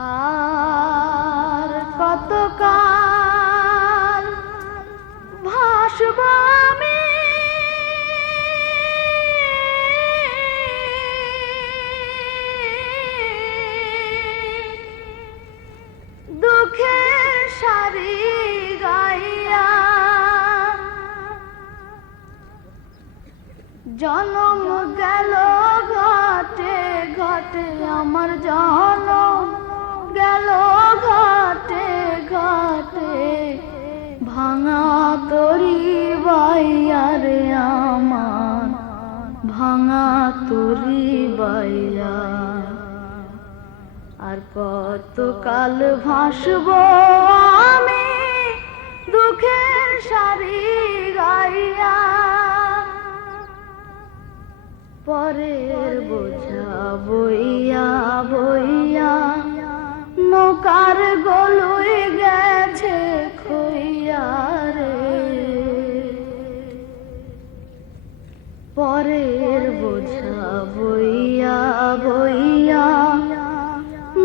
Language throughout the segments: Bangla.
আর কতকাল ভাসব আমি দুঃখের সারি গাইয়া, জনম গেল ঘাটে ঘাটে আমার জনম গেল ঘাটে ঘাটে, ভাঙা তরি বাইয়া রে আমার ভাঙা তরি বাইয়া। আর কতকাল ভাসব আমি দুঃখের সারি গাইয়া, পরের বোঝা বইয়া বইয়া নৌকার গলুই গেছে খইয়া রে। পরের বোঝা বইয়া বইয়া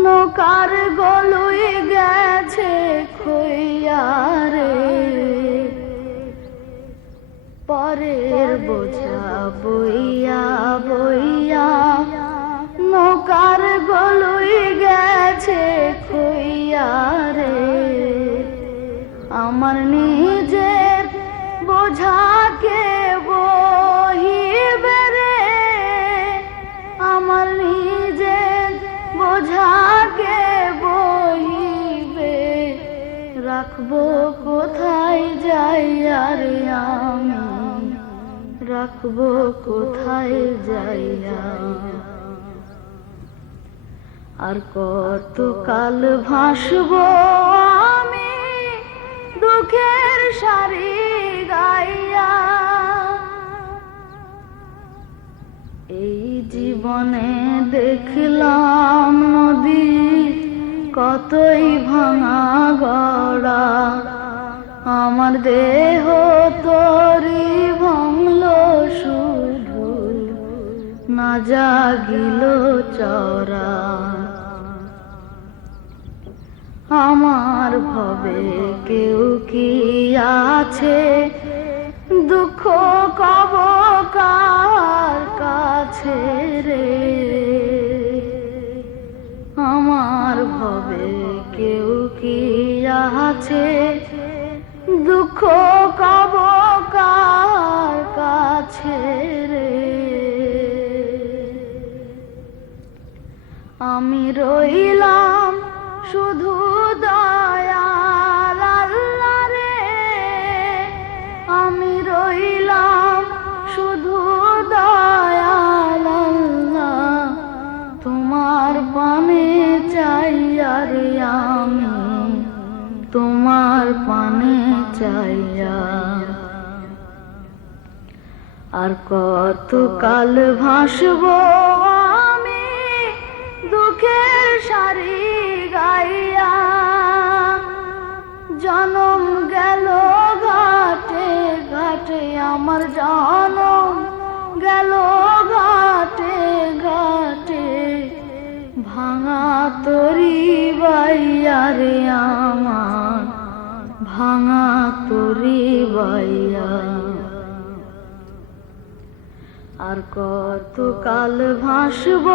নৌকার গলুই গেছে খইয়া রে। পরের বোঝা বইয়া বইয়া নৌকার গলুই গেছে খইয়া রে। আমার নিজের বোঝাকে বহিবে রে, আমার নিজের বোঝাকে বহিবে, রাখবো কোথায় যাইয়া রে আমি, রাখবো কোথায় যাইয়া। আর কতকাল ভাসব আমি দুঃখের সারি গাইয়া। এই জীবনে দেখলাম নদী কতই ভাঙা গড়া, আমার দেহ তরি ভাঙল শুধু না জাগিল চরা। আমার ভবে কেউ কি আছে, দুঃখ কব কার কাছে রে। আমার ভবে কেউ কি আছে, দুঃখ কব কার কাছে রে। আমি রইলাম শুধু দয়াল আল্লাহ রে, আমি রইলাম শুধু দয়াল আল্লাহ, তোমার পানে চাইয়া রে আমি, তোমার পানে চাইয়া। আর কতকাল ভাসব আমি দুঃখের সারি গাইয়া, জনম গেল ঘাটে ঘাটে আমার জনম গেল ঘাটে ঘাটে, ভাঙা তরি বাইয়া রে আমার ভাঙা তরি বাইয়া। আর কতকাল ভাসব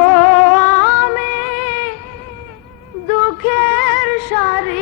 আমি দুঃখের সারি